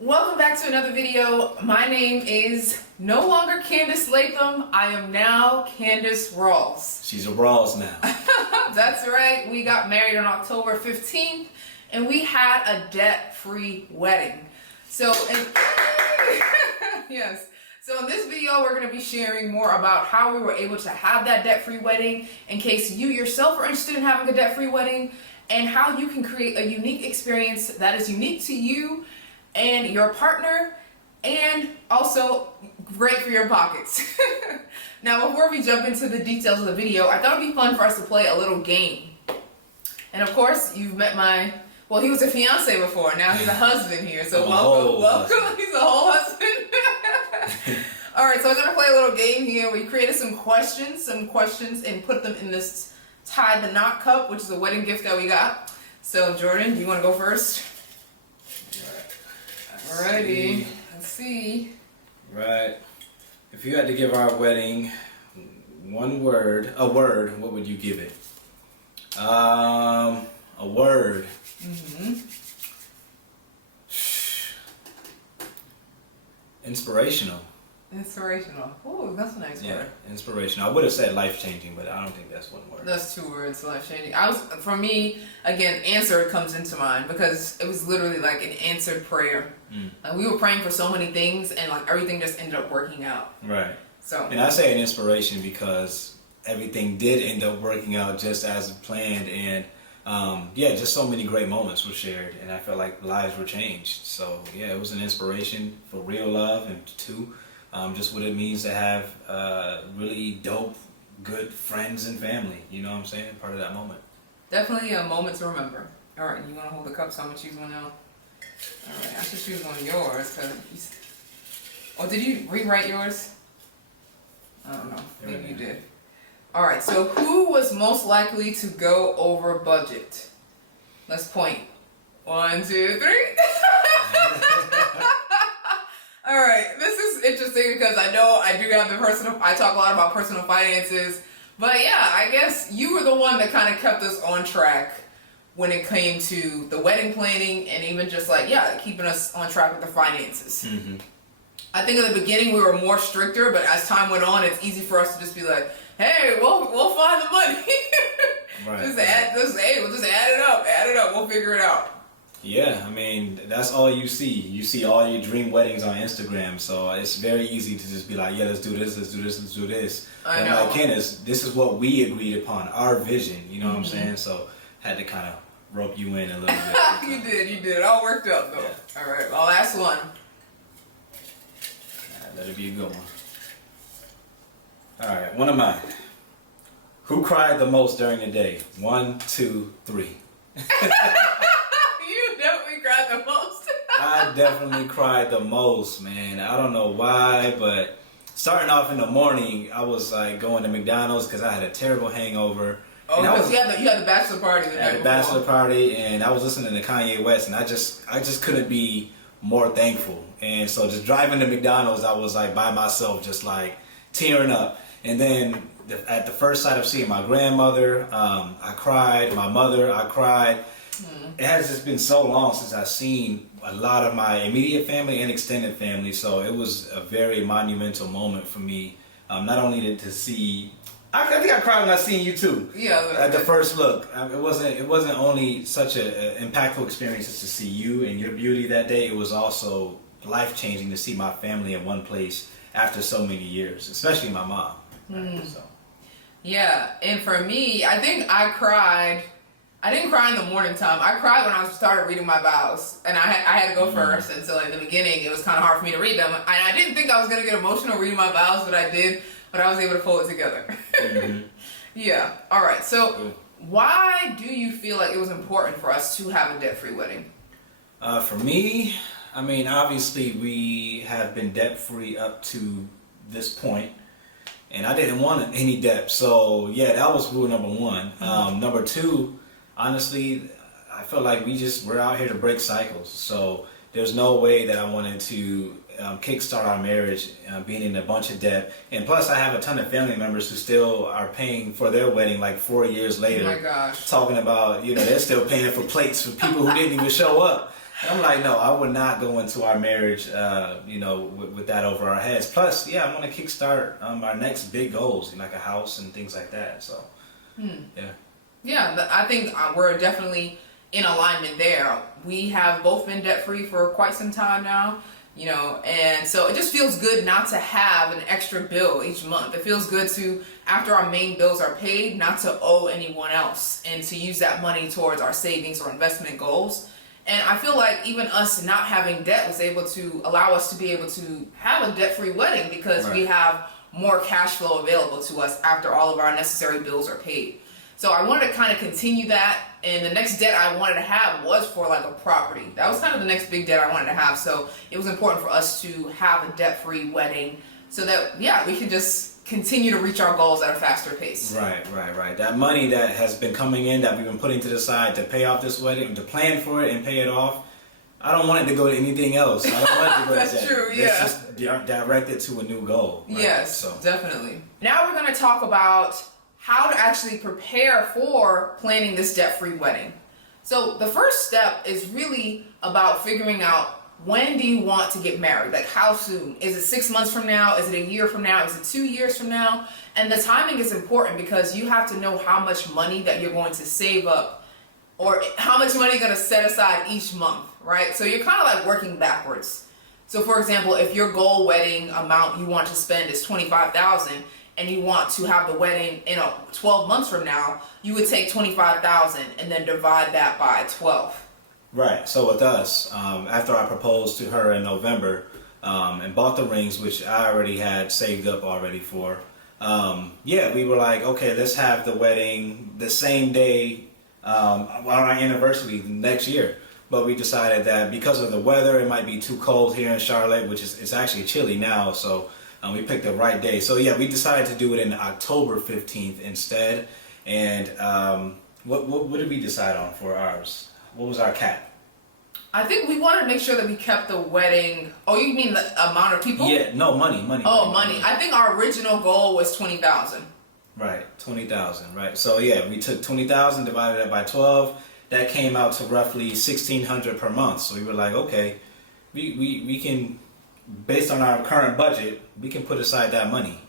Welcome back to another video. My name is no longer Candice Latham. I am now Candice Rawls. She's a Rawls now. That's right. We got married on October 15th and we had a debt-free wedding. Yes. So in this video, we're going to be sharing more about how we were able to have that debt-free wedding in case you yourself are interested in having a debt-free wedding, and how you can create a unique experience that is unique to you and your partner, and also great for your pockets. Now, before we jump into the details of the video, I thought it'd be fun for us to play a little game. And of course, you've met well, he was a fiance before, now he's a husband here, so welcome. He's a whole husband. All right, so we're gonna play a little game here. We created some questions, and put them in this tie the knot cup, which is a wedding gift that we got. So Jordan, do you wanna go first? Alrighty, let's see. Right. If you had to give our wedding a word, what would you give it? A word. Inspirational. Inspirational. Oh, that's a nice word. Inspirational. I would have said life-changing, but I don't think that's one word. That's two words, life-changing. For me, again, answer comes into mind because it was literally like an answered prayer. Like we were praying for so many things and like everything just ended up working out. Right. So. And I say an inspiration because everything did end up working out just as planned, and just so many great moments were shared, and I felt like lives were changed. So yeah, it was an inspiration for real love, and two, just what it means to have really dope, good friends and family. You know what I'm saying? Part of that moment. Definitely a moment to remember. All right, you want to hold the cup so I'm going to choose one now? All right, I should choose one of yours. Did you rewrite yours? I don't know. Maybe you did. All right, so who was most likely to go over budget? Let's point. 1, 2, 3. All right, this is interesting because I know I do have I talk a lot about personal finances, but yeah, I guess you were the one that kind of kept us on track when it came to the wedding planning and even just keeping us on track with the finances. I think in the beginning we were more stricter, but as time went on, it's easy for us to just be like, hey, we'll find the money. Right. We'll just add it up, we'll figure it out. Yeah, I mean, that's all you see. You see all your dream weddings on Instagram, so it's very easy to just be like, yeah, let's do this. I know. And like Candice, this is what we agreed upon, our vision, you know what I'm saying? So had to kind of rope you in a little bit. You did. It all worked out, though. Yeah. All right, well, last one. That'll be a good one. All right, one of mine. Who cried the most during the day? 1, 2, 3. You definitely cried the most. I definitely cried the most, man. I don't know why, but starting off in the morning, I was like going to McDonald's because I had a terrible hangover. Oh, because you had the bachelor party the night before. Bachelor party, and I was listening to Kanye West, and I just couldn't be more thankful. And so just driving to McDonald's, I was like by myself, just like tearing up. And then at the first sight of seeing my grandmother, I cried. My mother, I cried. It has just been so long since I've seen a lot of my immediate family and extended family, so it was a very monumental moment for me. Not only to see, I think I cried when I seen you too. Yeah. At the first look, it wasn't only such an impactful experience just to see you and your beauty that day. It was also life-changing to see my family in one place after so many years, especially my mom. So. Yeah, and for me, I think I cried. I didn't cry in the morning time. I cried when I started reading my vows, and I had to go first. And so in the beginning, it was kind of hard for me to read them. And I didn't think I was gonna get emotional reading my vows, but I did. But I was able to pull it together. Yeah. All right. So, why do you feel like it was important for us to have a debt-free wedding? For me, I mean, obviously we have been debt-free up to this point, and I didn't want any debt. So yeah, that was rule number one. Number two, honestly, I felt like we're out here to break cycles. So there's no way that I wanted to kickstart our marriage being in a bunch of debt. And plus I have a ton of family members who still are paying for their wedding like 4 years later. Oh my gosh. Talking about, they're still paying for plates for people who didn't even show up. I'm like, no, I would not go into our marriage, with that over our heads. Plus, yeah, I want to kickstart our next big goals, like a house and things like that. So, yeah. Yeah, I think we're definitely in alignment there. We have both been debt free for quite some time now, and so it just feels good not to have an extra bill each month. It feels good to, after our main bills are paid, not to owe anyone else and to use that money towards our savings or investment goals. And I feel like even us not having debt was able to allow us to be able to have a debt-free wedding because we have more cash flow available to us after all of our necessary bills are paid. So I wanted to kind of continue that, and the next debt I wanted to have was for like a property. That was kind of the next big debt I wanted to have. So it was important for us to have a debt-free wedding so that, we can just continue to reach our goals at a faster pace. Right. That money that has been coming in, that we've been putting to the side to pay off this wedding, to plan for it and pay it off, I don't want it to go to anything else. I don't want it to go That's to that. True, yeah. Let's just direct it to a new goal. Right? Yes, definitely. Now we're going to talk about how to actually prepare for planning this debt-free wedding. So the first step is really about figuring out, when do you want to get married? Like, how soon? Is it 6 months from now? Is it a year from now? Is it 2 years from now? And the timing is important because you have to know how much money that you're going to save up or how much money you're going to set aside each month, right? So you're kind of like working backwards. So for example, if your goal wedding amount you want to spend is $25,000 and you want to have the wedding 12 months from now, you would take $25,000 and then divide that by 12. Right. So with us, after I proposed to her in November and bought the rings, which I already had saved up already for, we were like, okay, let's have the wedding the same day on our anniversary next year. But we decided that because of the weather, it might be too cold here in Charlotte, which is it's actually chilly now. So we picked the right day. So we decided to do it in October 15th instead. And what did we decide on for ours? What was our cap? I think we wanted to make sure that we kept the wedding. Oh, you mean the amount of people? Yeah, no, money. Oh, money. I think our original goal was 20,000. Right, 20,000. Right. So we took 20,000, divided that by 12. That came out to roughly $1,600 per month. So we were like, okay, we can, based on our current budget, we can put aside that money,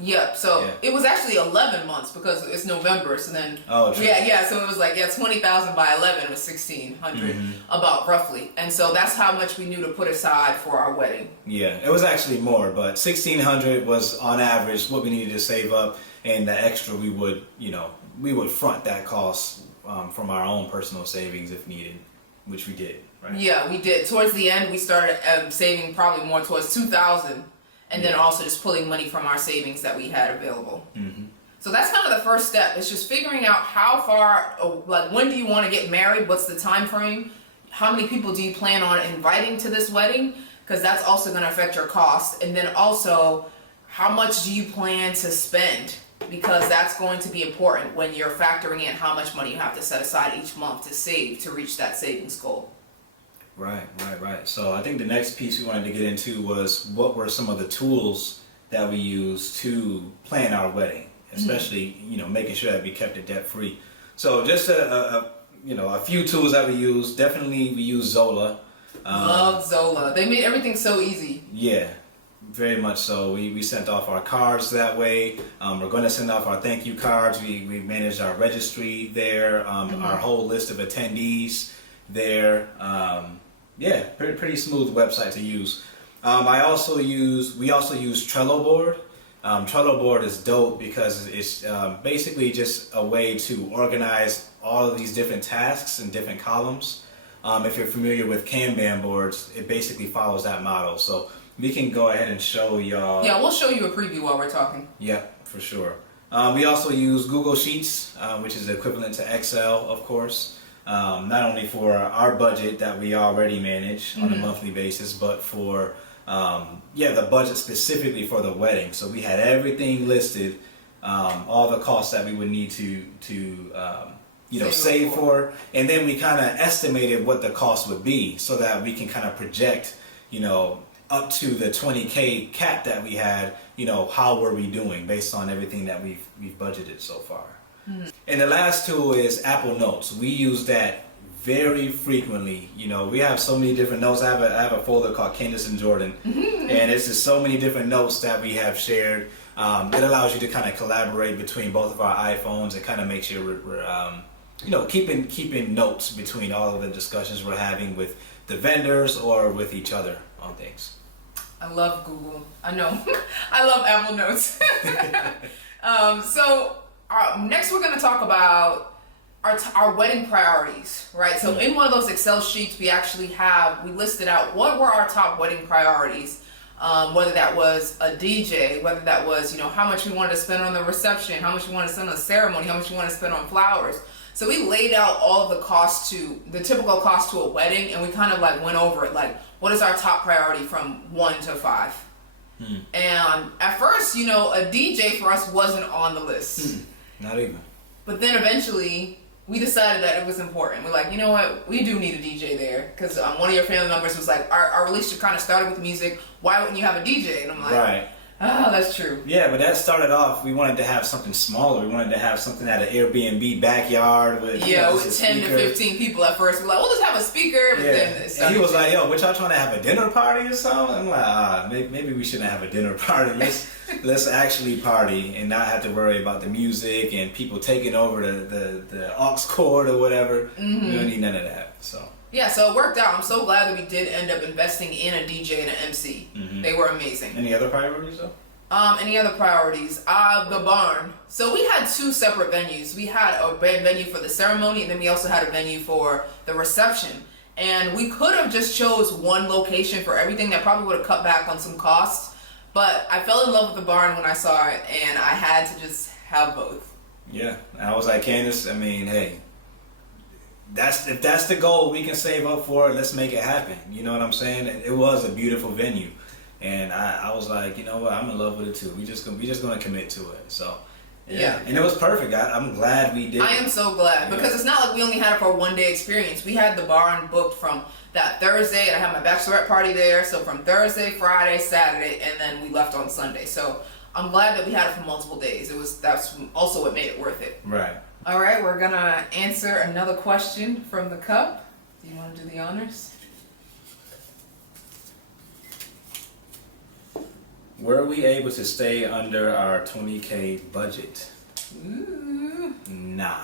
Yep. So it was actually 11 months because it's November. So then, true. So it was like 20,000 by 11 was 1,600, about roughly. And so that's how much we knew to put aside for our wedding. Yeah, it was actually more, but 1,600 was on average what we needed to save up, and the extra we would front that cost from our own personal savings if needed, which we did. Right? Yeah, we did. Towards the end, we started saving probably more towards 2,000, and then also just pulling money from our savings that we had available. So that's kind of the first step. It's just figuring out how far, like when do you want to get married? What's the time frame? How many people do you plan on inviting to this wedding? Because that's also going to affect your cost. And then also, how much do you plan to spend? Because that's going to be important when you're factoring in how much money you have to set aside each month to save to reach that savings goal. Right. So I think the next piece we wanted to get into was what were some of the tools that we use to plan our wedding, especially making sure that we kept it debt free. So just a few tools that we use. Definitely we use Zola. Love Zola. They made everything so easy. Yeah, very much so. We sent off our cards that way. We're going to send off our thank you cards. We managed our registry there. Our whole list of attendees there. Pretty smooth website to use. We also use Trello board. Trello board is dope because it's basically just a way to organize all of these different tasks in different columns. If you're familiar with Kanban boards, it basically follows that model. So we can go ahead and show y'all. Yeah, we'll show you a preview while we're talking. Yeah, for sure. We also use Google Sheets, which is equivalent to Excel, of course. Not only for our budget that we already manage on a monthly basis, but for the budget specifically for the wedding. So we had everything listed, all the costs that we would need to save for, and then we kind of estimated what the cost would be so that we can kind of project, up to the 20K cap that we had, how were we doing based on everything that we've budgeted so far. And the last tool is Apple Notes. We use that very frequently. You know, we have so many different notes. I have a folder called Candice and Jordan, and it's just so many different notes that we have shared. It allows you to kind of collaborate between both of our iPhones. It kind of makes you, you know, keeping notes between all of the discussions we're having with the vendors or with each other on things. I love Google. I know. I love Apple Notes. So next we're going to talk about our wedding priorities, right? So in one of those Excel sheets, we listed out what were our top wedding priorities. Whether that was a DJ, whether that was, you know, how much we wanted to spend on the reception, how much we wanted to spend on the ceremony, how much we wanted to spend on flowers. So we laid out all of the typical cost to a wedding, and we kind of like went over it, like what is our top priority from 1 to 5. And at first, you know, a DJ for us wasn't on the list. Not even. But then eventually we decided that it was important. We're like, you know what, we do need a DJ there. Because one of your family members was like, our relationship kind of started with music. Why wouldn't you have a DJ? And I'm like, right. Oh, that's true. Yeah, but that started off, we wanted to have something smaller. We wanted to have something at an Airbnb backyard with, with 10 to 15 people at first. We're like, we'll just have a speaker. But then and he was like, yo, what y'all trying to have a dinner party or something? I'm like, maybe we shouldn't have a dinner party. Let's actually party and not have to worry about the music and people taking over the aux cord or whatever. We don't need none of that. So. Yeah, so it worked out. I'm so glad that we did end up investing in a DJ and an MC. They were amazing. Any other priorities though? Any other priorities? The barn. So we had 2 separate venues. We had a venue for the ceremony, and then we also had a venue for the reception. And we could have just chose one location for everything. That probably would have cut back on some costs. But I fell in love with the barn when I saw it, and I had to just have both. Yeah, I was like, Candice, I mean, hey, if that's the goal, we can save up for it. Let's make it happen. You know what I'm saying? It was a beautiful venue, and I was like, you know what? I'm in love with it too. We just gonna commit to it. So yeah. And it was perfect. I'm glad we did. I am so glad because it's not like we only had it for a 1-day experience. We had the barn booked from that Thursday, and I had my bachelorette party there. So from Thursday, Friday, Saturday, and then we left on Sunday. So I'm glad that we had it for multiple days. That's also what made it worth it. Right. All right, we're gonna answer another question from the cup. Do you want to do the honors? Were we able to stay under our $20K budget? Ooh. Nah.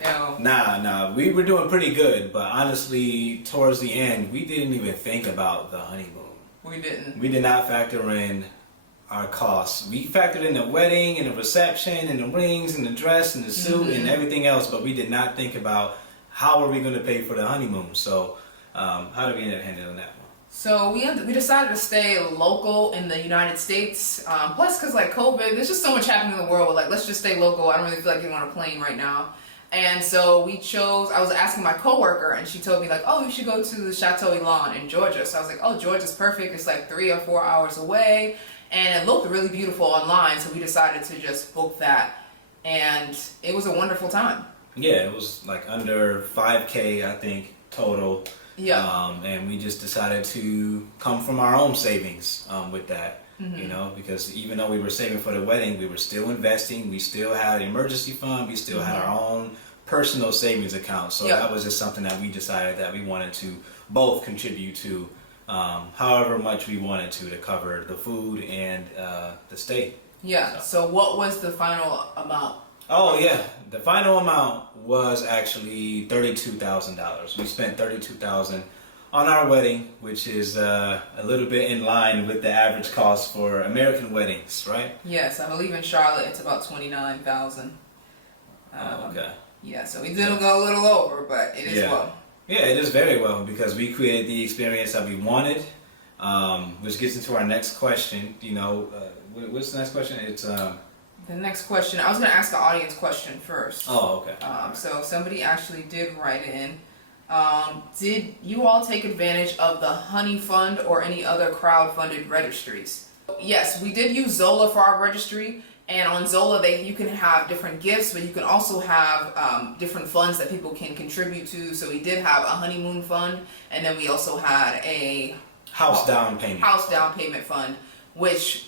No. Nah. We were doing pretty good, but honestly, towards the end, we didn't even think about the honeymoon. We didn't. We did not factor in our costs. We factored in the wedding and the reception and the rings and the dress and the suit and everything else, but we did not think about how are we going to pay for the honeymoon. So how did we end up handling that one? So we decided to stay local in the United States. Plus, because like COVID, there's just so much happening in the world. We're like, let's just stay local. I don't really feel like getting on a plane right now. And so I was asking my coworker, and she told me like, oh, you should go to the Chateau Elan in Georgia. So I was like, oh, Georgia's perfect. It's like 3 or 4 hours away. And it looked really beautiful online, so we decided to just book that, and it was a wonderful time. Yeah, it was like under 5K, I think, total. Yeah. And we just decided to come from our own savings with that, you know, because even though we were saving for the wedding, we were still investing. We still had an emergency fund. We still had our own personal savings account. So that was just something that we decided that we wanted to both contribute to. However much we wanted to cover the food and the stay. Yeah. So what was the final amount? Oh yeah, the final amount was actually $32,000. We spent $32,000 on our wedding, which is a little bit in line with the average cost for American weddings, right? Yes, I believe in Charlotte it's about $29,000. Okay. Yeah, so we did go a little over, but it is well. Yeah, it is very well because we created the experience that we wanted, which gets into our next question. You know, what's the next question? It's the next question. I was going to ask the audience question first. Oh, okay. So somebody actually did write in. Did you all take advantage of the Honey Fund or any other crowd-funded registries? Yes, we did use Zola for our registry. And on Zola, you can have different gifts, but you can also have different funds that people can contribute to. So we did have a honeymoon fund, and then we also had a house down payment fund, which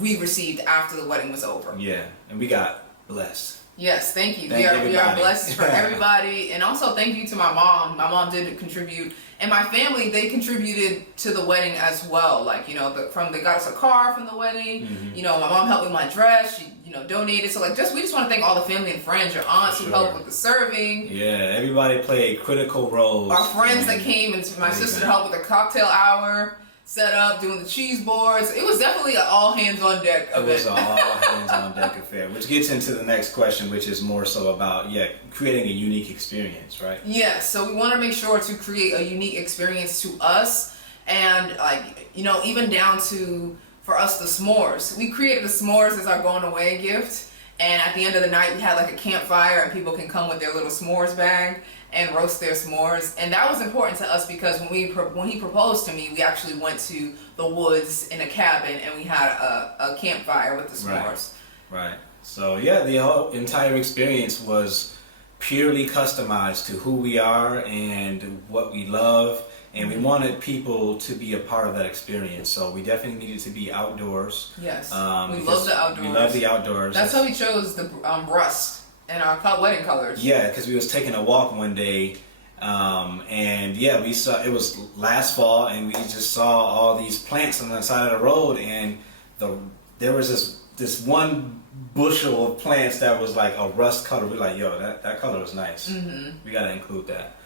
we received after the wedding was over. Yeah, and we got blessed. Yes, thank you. Thank We are everybody. blessed for everybody. And also thank you to my mom. My mom did contribute. And my family, they contributed to the wedding as well. Like, you know, they got us a car from the wedding. Mm-hmm. You know, my mom helped with my dress. She, you know, donated. So, like, we just want to thank all the family and friends, your aunts who helped with the serving. Yeah, everybody played critical roles. Our friends that came, and my sister helped with the cocktail hour, set up, doing the cheese boards. It was definitely an all hands on deck event. It was an all hands on deck affair, which gets into the next question, which is more so about creating a unique experience, right? Yes, so we want to make sure to create a unique experience to us, and like, you know, even down to for us the s'mores. We created the s'mores as our going away gift, and at the end of the night we had like a campfire, and people can come with their little s'mores bag and roast their s'mores. And that was important to us because when he proposed to me, we actually went to the woods in a cabin and we had a campfire with the s'mores. Right. So yeah, the whole entire experience was purely customized to who we are and what we love, and we wanted people to be a part of that experience. So we definitely needed to be outdoors. Yes, we love the outdoors. We love the outdoors. That's why we chose the rust and our wedding colors. Yeah, because we was taking a walk one day, and yeah, we saw, it was last fall, and we just saw all these plants on the side of the road, and there was this one bushel of plants that was like a rust color. We're like, yo, that color was nice. Mm-hmm. We gotta include that.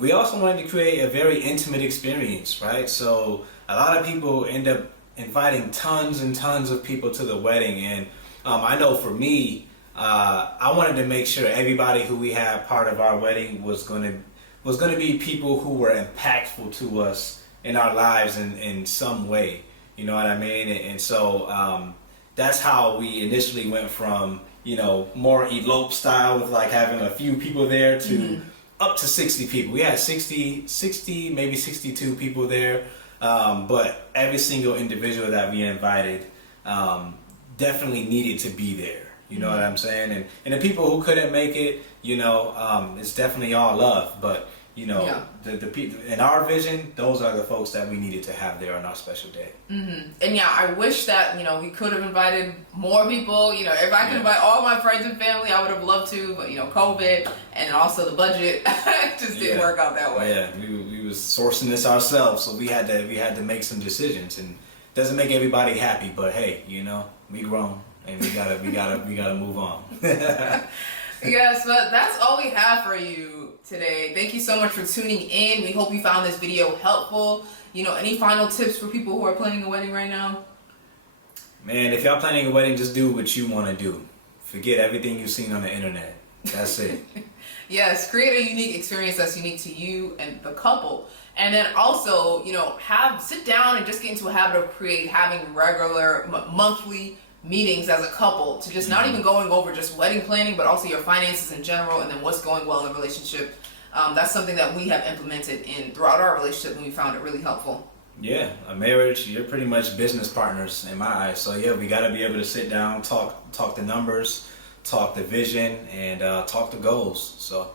We also wanted to create a very intimate experience, right? So a lot of people end up inviting tons and tons of people to the wedding, and I know for me, I wanted to make sure everybody who we had part of our wedding was going to be people who were impactful to us in our lives in some way. You know what I mean? And so that's how we initially went from, you know, more elope style with like having a few people there to up to 60 people. We had 60, maybe 62 people there. But every single individual that we invited definitely needed to be there. You know what I'm saying? And the people who couldn't make it, you know, it's definitely all love. But, you know, the people in our vision, those are the folks that we needed to have there on our special day. Mm-hmm. And yeah, I wish that, you know, we could have invited more people. You know, if I could invite all my friends and family, I would have loved to. But, you know, COVID and also the budget just didn't work out that way. Yeah, we was sourcing this ourselves, so we had to make some decisions. And it doesn't make everybody happy, but hey, you know, we grown. And we gotta move on. Yes, but that's all we have for you today. Thank you so much for tuning in. We hope you found this video helpful. You know, any final tips for people who are planning a wedding right now? Man, if y'all planning a wedding, just do what you want to do. Forget everything you've seen on the internet. That's it. Yes, create a unique experience that's unique to you and the couple. And then also, you know, sit down and just get into a habit of having regular monthly meetings as a couple to just not even going over just wedding planning, but also your finances in general, and then what's going well in the relationship. That's something that we have implemented throughout our relationship, and we found it really helpful. Yeah, a marriage, you're pretty much business partners in my eyes. So yeah, we got to be able to sit down, talk the numbers, talk the vision, and talk the goals. So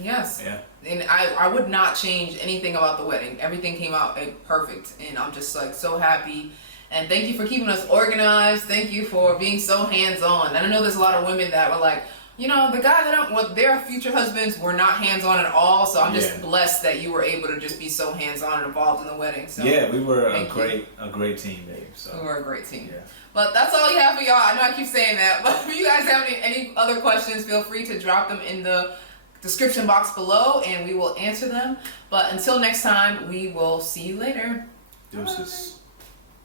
yes, yeah. And I would not change anything about the wedding. Everything came out perfect, and I'm just like so happy. And thank you for keeping us organized. Thank you for being so hands-on. And I know there's a lot of women that were like, you know, the guy that I want, their future husbands were not hands-on at all. So I'm just blessed that you were able to just be so hands-on and involved in the wedding. So yeah, we were a great team, babe. So we were a great team. Yeah. But that's all we have for y'all. I know I keep saying that, but if you guys have any other questions, feel free to drop them in the description box below, and we will answer them. But until next time, we will see you later. Deuces. Bye.